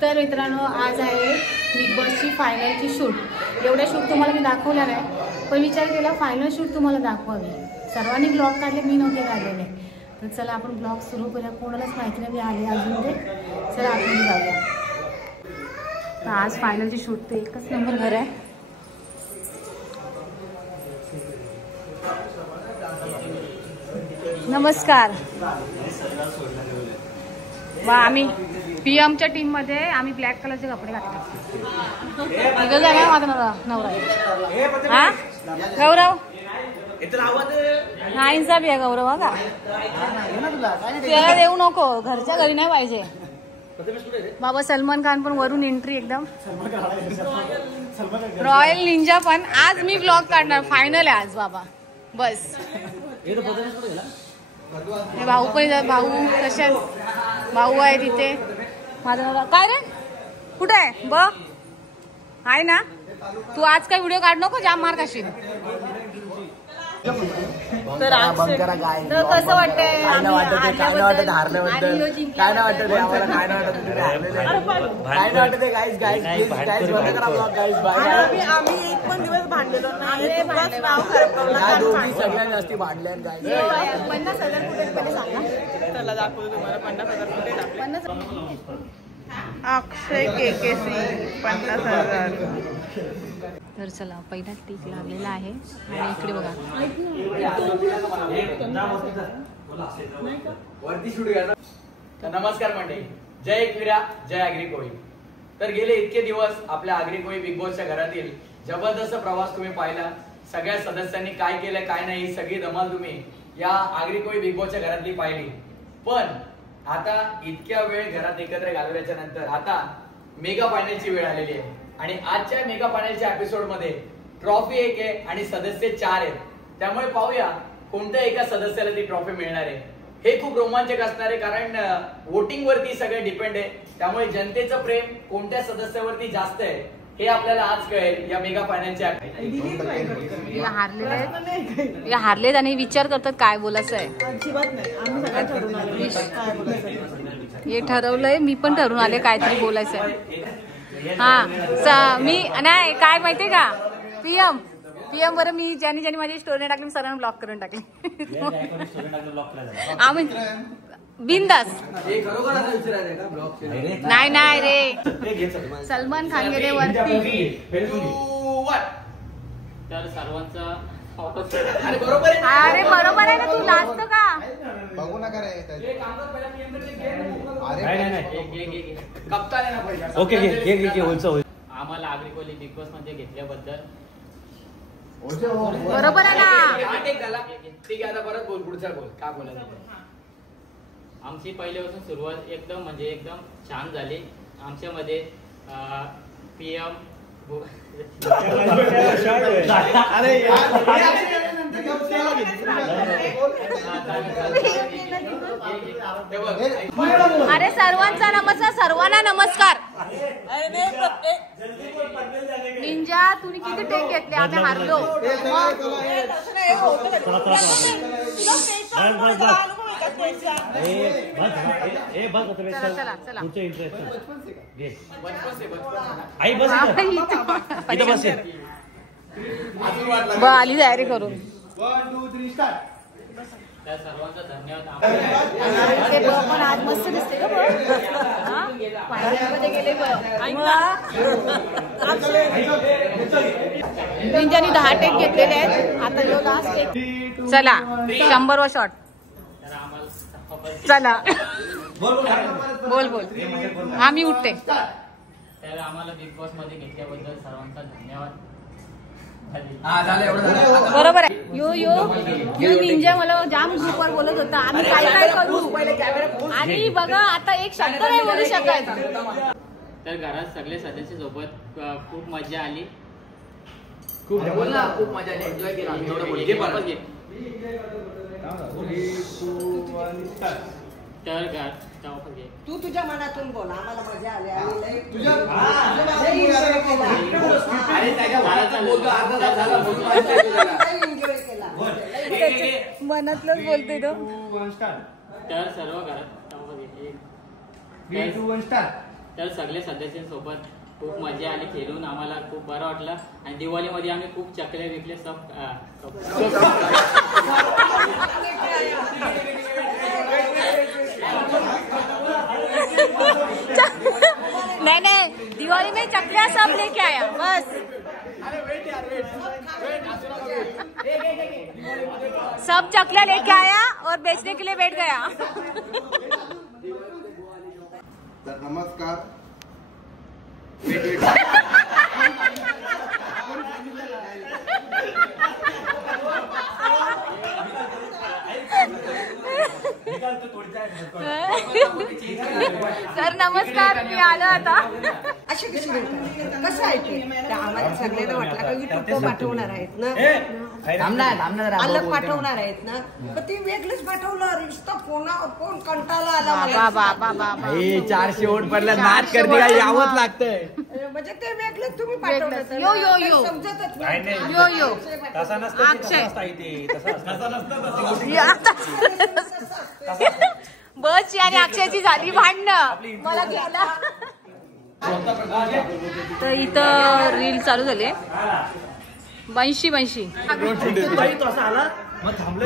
तर मित्रांनो, आज आहे बिग बॉसची फायनलची शूट. एवढ्या शूट तुम्हाला मी दाखवल्या नाही, पण विचार केला फायनल शूट तुम्हाला दाखवावी. सर्वांनी ब्लॉग काढले, मी नव्हते काढलेले. तर चला आपण ब्लॉग सुरू करूया. कोणालाच माहिती नाही मी आले अजून ते. चला आपण जाऊया. तर आज फायनलची शूट, ते एकच नंबर घर आहे. नमस्कार. आम्ही पीएमच्या टीम मध्ये आम्ही ब्लॅक कलरचे कपडे घातले. माझा नवरा हा गौरव हा इंचा बी आहे गौरव का. त्याला देऊ नको, घरच्या घरी नाही पाहिजे. बाबा सलमान खान पण वरून एंट्री एकदम रॉयल निंजा. पण आज मी ब्लॉग काढणार, फायनल आहे आज बाबा. बस हे भाऊ पण, भाऊ कशा भाऊ आहे तिथे. माझा नवरा काय रे कुठे आहे बघ आहे ना. तू आज काय व्हिडिओ काढ नको, जाम मार खाशील. तर कसं वाटतंय? काय नाही वाटत हारल्याबद्दल, काय नाही वाटत आम्हाला, काय नाही वाटत काय नाही वाटत गाईज. गाईज गाईज बंद करा ब्लॉग गाईज. बाय. आम्ही एक पण दिवस भांडलेलो नाही, दोघी सगळ्यात जास्ती भांडल्या गाईज. 50,000 कुठे सांगा. चला दाखवतो तुम्हाला 50,000 कुठे. अक्षय केकेसी 50,000. तर चला, पहिला टीक लागलेला आहे. आणि इकडे बघा, नमस्कार मंडळी, जय क्रीडा, जय आगरी कोळी. तर गेले इतके दिवस आपल्या आगरी कोळी बिग बॉसच्या घरातील जबरदस्त प्रवास तुम्ही पाहिला. सगळ्या सदस्यांनी काय केलं काय नाही सगळी धमाल तुम्ही या आगरी कोळी बिग बॉसच्या घरातली पाहिली. पण आता इतक्या वेळ घरात एकत्र घालवल्याच्या नंतर आता मेगा फायनलची वेळ आलेली आहे. आणि आजच्या मेगा फायनलच्या एपिसोड मध्ये ट्रॉफी 1 आहे आणि सदस्य 4 आहेत. त्यामुळे पाहूया कोणत्या एका सदस्याला ती ट्रॉफी मिळणार आहे. हे खूप रोमांचक असणार आहे, कारण वोटिंग वरती सगळं डिपेंड आहे. त्यामुळे जनतेचं प्रेम कोणत्या सदस्यावरती जास्त आहे हे आपल्याला आज कळेल या मेगा फायनलच्या. हारलेत आणि विचार करतात काय बोलायचं आहे. अजिबात नाही, आम्ही सगळं ठरवून आलो काय बोलायचं. हे ठरवलंय, मी पण ठरवून आले काहीतरी बोलायचं आहे. हा मी नाही काय माहितीये का, पीएम बरं मी ज्यांनी माझी स्टोरी टाकली मी सर्वांना ब्लॉक करून टाकली. आम्ही बिंदास नाही रे. सलमान खान गेले वरती. तर सर्वांचा अरे बरोबर आहे ना, तू लाजतो का. बघू नका रे. ओके, आम्हाला आगरी कोळी बिग बॉस मध्ये घेतल्याबद्दल बरोबर आहे ना. ठीक आहे, आता परत बोल, पुढचा बोल, काय बोलायचं. आमची पहिल्यापासून सुरुवात एकदम म्हणजे एकदम छान झाली. आमच्यामध्ये पीएम अरे सर्वांचा नमस्कार, सर्वांना नमस्कार. निंजा तुम्ही किती टेक घेतले, आम्ही हारलो. आली तयारी करून. 1 2 3 स्टार्ट. त्या सर्वांचा धन्यवाद. पण आज मस्त दिसते का गेले. निंजानी 10 टेक घेतलेले आहेत. आता यो लास्ट टेक. चला 100 शॉट. चला बोल. हा मी उठते. तर आम्हाला बिग बॉस मध्ये घेतल्याबद्दल सर्वांचा धन्यवाद. बरोबर आहे. यो निंजा मला जाम ग्रुपवर बोलत होता आम्ही काय करू. आणि बघा आता एक शब्द नाही बोलू शकत. तर घरात सगळे सदस्य सोबत खूप मजा आली. खूप मजा आली, एन्जॉय केला. तू तुझ्या मनातून बोल, आम्हाला मजा आली. मनातलंच बोलतोय तो. तर सर्व घरात तर सगळे सदस्यांसोबत खूप मजा आली, खेळून आम्हाला खूप बरं वाटलं. आणि दिवाळीमध्ये आम्ही खूप चकले विकले सब नहीं दिवाली में चकलियां सब लेके आया बस. सब चकलियां लेके आया और बेचने के लिए बैठ गया. नमस्कार. सर नमस्कार, मी आलो आता. अशी कशी म्हणतात? कसं आहे ते? त्या आम्हाला सगळ्यांना वाटलं का युट्यूब पाठवणार आहेत ना, अलग पाठवणार आहेत ना, पण ते वेगळंच पाठवलं. नुसतं फोन कंटाळा आला मला. बाबा 400 वोट पडला, नाच करते काय यावंच लागतंय. म्हणजे ते वेगळंच तुम्ही पाठवलं. यो समजतच यो बसची आणि अक्षयची झाली भांडणं मला घ्यायला. तर इथं रील चालू झाले. 82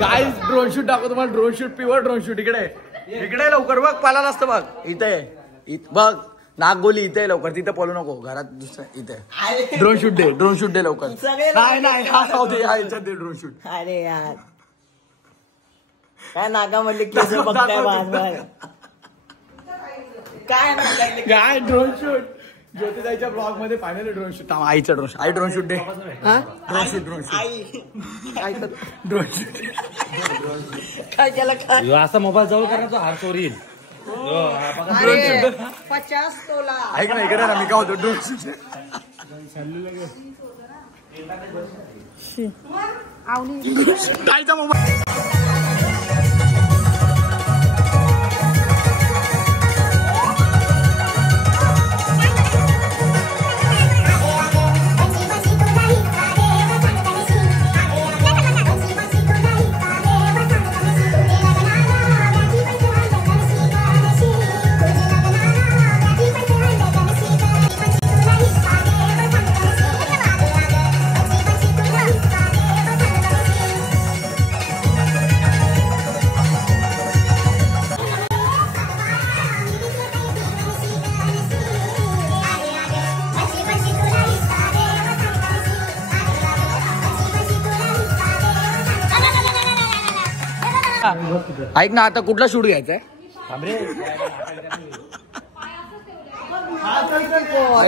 गाईज ड्रोन शूट दाखव तुम्हाला. Drone shoot, pure drone shoot. इकडे लवकर बघ, पाला नसतं बघ. इथे बघ नागगोली इथे लवकर. तिथे पळू नको, घरात दुसरं इथे. ड्रोन शूट दे लवकर. नाही हा जाऊ दे, हा याच्यात दे ड्रोन शूट. अरे यार काय नागा म्हणले केस बघताय काय ड्रोन शूट. ज्योतिताईच्या ब्लॉग मध्ये फायनली ड्रोन शूट. आईचा ड्रोन शूट. आई ड्रोन शूट दे. ड्रोन शूट काय केलं काय असा मोबाईल जवळ करा तो हार चोरील. 50 तोला. ऐक ना, इकडे ना, मी काय होतो ड्रोन शूट. आईचा मोबाईल. ऐक ना, आता कुठला शूट घ्यायचा आहे?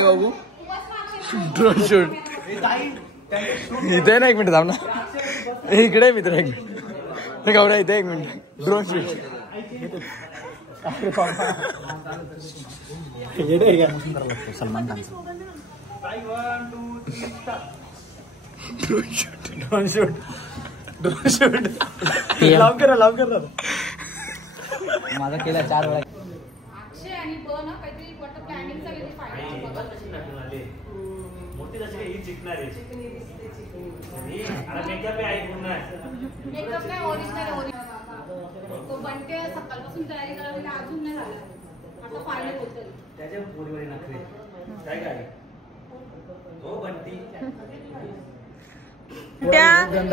बाबू ड्रोन शूट इथे ना. एक मिनिट थांब ना, इकडे मित्र. एक मिनिट गौरा, इथे 1 minute. Drone shoot Salman Khan. Drone shoot लाव कर. माझा केला 4 वेळा. अक्षय आणि ब ना काहीतरी वाटतं प्लॅनिंगचा काहीतरी फायदा. मेकअप नाही ओरिजिनल. तो बनते सकाळपासून तयारी करायला म्हणजे अजून नाही झाला. आता फायनल होतं त्याच्या पोरीवर नखरे काय हो बनती. त्या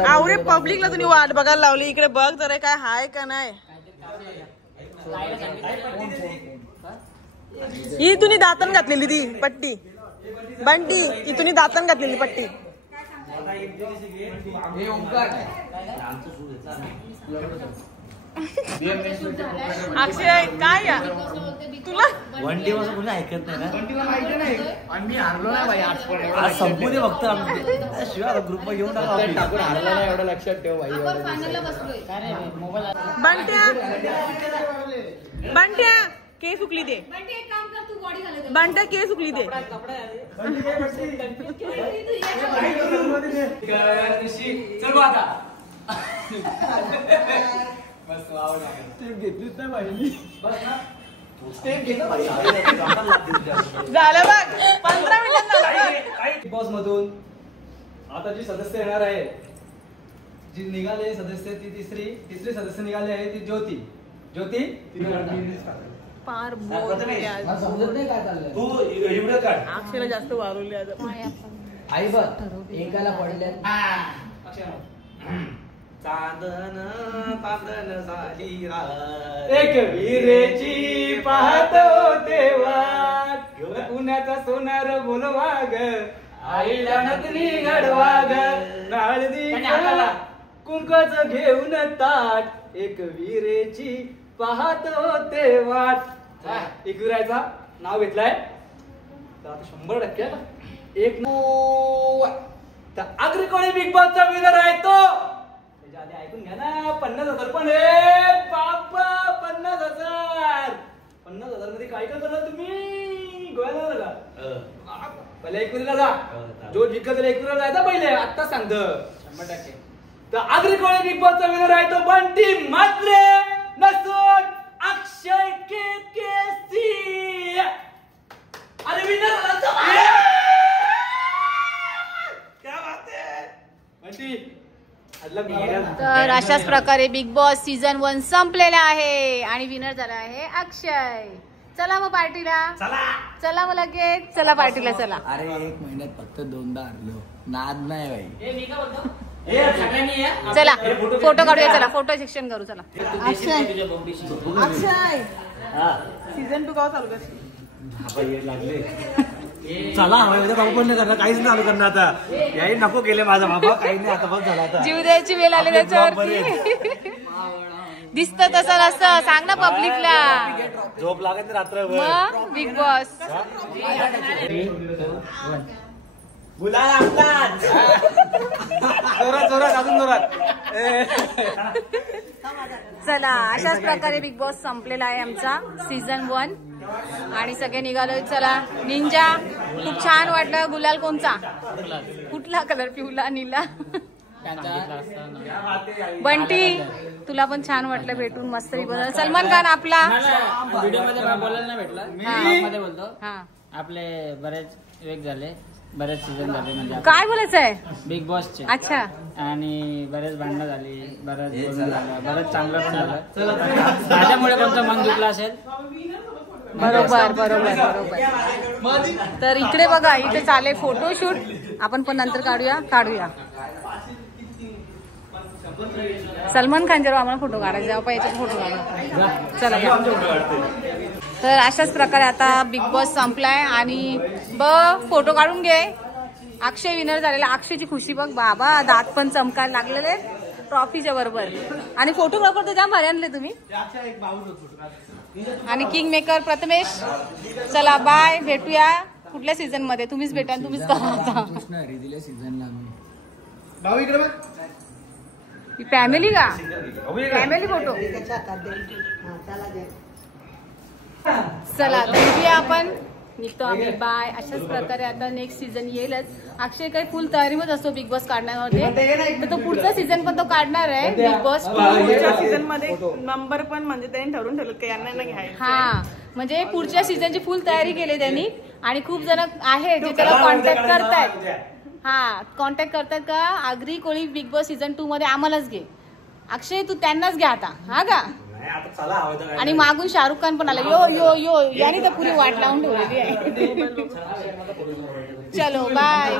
आवरे पब्लिकला तुम्ही वाट बघायला लावली. इकडे बघ जरा काय हाय का नाही. ही तुम्ही दातन घातलेली ती पट्टी बंटी, ही तुम्ही दातन घातलेली पट्टी. अक्षय काय या तुला वनडे पासून कोणी ऐकत नाही ना. वनडीला माहिती नाही आणि मी हारलो नाही भाई. आज संपू दे फक्त. शिवाय ग्रुप घेऊन टाकून हारलो नाही एवढं लक्षात ठेव भाई. बंट्या केस उकली दे. बंट्या केस उकली दे. चल आता घेतलीच नाही पाहिजे. झालं बघ 15 मिनिटात. बॉस मधून आता जी सदस्य येणार आहे, जी निघाले सदस्य ती तिसरी सदस्य निघाली आहे ती ज्योती. पार बोल तू एवढं काढ. अक्षयला जास्त वाढवली आज आई बघ एकाला पडल्या चांदन चांदन झाली रात. एक विरेची पाहतो तेव्हा पुण्याचा सोनार बोलवा ग आईला नकली घडवा ग नाळदी कुंकाच घेऊन ताट एक विरेची पाहतो तेव्हा. एक विरायचा नाव घेतलाय तर आता 100% एक आग्रिकोळी बिग बॉसचा विनर आहे तो. त्याच्या आधी ऐकून घ्या ना 50,000 पण बाप्पा 50,000 मध्ये काय काय करणार तुम्ही गोव्याला का पहिले एकविरीला जा जो जिंकत त्याला एकविरीला जायचा पहिले आता सांगतो 100%. तर आग्रिकोळी बिग बॉसचा विनर आहे तो बंटी म्हात्रे नसून अक्षय केसी. अरे विनर तर अशाच प्रकारे बिग बॉस सीझन 1 संपलेला आहे आणि विनर झाला आहे अक्षय. चला मग पार्टीला चला मग लगेच चला पार्टीला चला. अरे 1 महिन्यात फक्त 2दा हरलो नाद नाही बाई. चला फोटो काढूया चला फोटो सेक्शन करू चला. अक्षय सीझन 2 गाव चालू करशील लागले चला बाबा पण नाही करणार काहीच नाही चालू करणार आता. याही नको केले माझा बाबा काही नाही आता बघ झाला आता. जीव द्यायची वेळ आली त्याच्यावरती. दिसत तसं नसतं सांग ना पब्लिकला. झोप लागत रात्रभर. मग बिग बॉस गुलाल आपलाच. जोरात अजून जोरात. चला अशाच प्रकारे बिग बॉस संपलेला आहे आमचा सीझन 1 आणि सगळे निघालोय. चला निंजा खूप छान वाटलं. गुलाल कोणचा कुठला कलर पिवला नीला. बंटी तुला पण छान वाटलं भेटून मस्त. सलमान खान आपला व्हिडिओ मध्ये बोलायला नाही भेटला मध्ये बोलतो. आपले बरेच वेग झाले बरेच सीझन झाले म्हणजे काय बोलायचंय बिग बॉसचे. अच्छा आणि बरेच भांडणं झाली बरेच बोलणं झालं बरेच चांगलं पण झालं. माझ्यामुळे कोणतं मन दुखलं असेल. बरोबर बरोबर बरोबर. तर इकडे बघा इथे चालेल फोटोशूट. आपण पण नंतर काढूया. सलमान खान जेव्हा आम्हाला फोटो काढायचा आपण याच्यात फोटो काढू. चला तर अशाच प्रकारे आता बिग बॉस संपलाय आणि फोटो काढून घे. अक्षय विनर झालेला. अक्षयची खुशी बघ बाबा दात पण चमकायला लागलेले ट्रॉफीच्या बरोबर. आणि फोटोग्राफर तर जाम भारी आणले तुम्ही. आणि किंग मेकर प्रथमेश. चला बाय भेटूया कुठल्या सीझन मध्ये. तुम्हीच भेटा तुम्हीच करा. फॅमिली का फॅमिली फोटो. चला भेटूया आपण निघतो आम्ही बाय. अशाच प्रकारे आता नेक्स्ट सीझन येईलच. अक्षय काही फुल तयारीमध्ये असतो बिग बॉस काढण्यामध्ये. तर तो पुढचा सीझन पण तो काढणार आहे बिग बॉस. पुढच्या सीझन मध्ये नंबर पण म्हणजे त्यांनी ठरवून ठेवलं की यांना नाही घ्यायचं. हा म्हणजे पुढच्या सीझनची फुल तयारी केली त्यांनी. आणि खूप जण आहे जे त्याला कॉन्टॅक्ट करतायत. कॉन्टॅक्ट करतात का Agri Koli big boss season 2 मध्ये आम्हालाच घे. अक्षय तू त्यांनाच घ्या आता. हा का आणि मागून शाहरुख खान पण आला. यो याने तर पुरी वाट लावून ठेवलेली आहे. चलो बाय.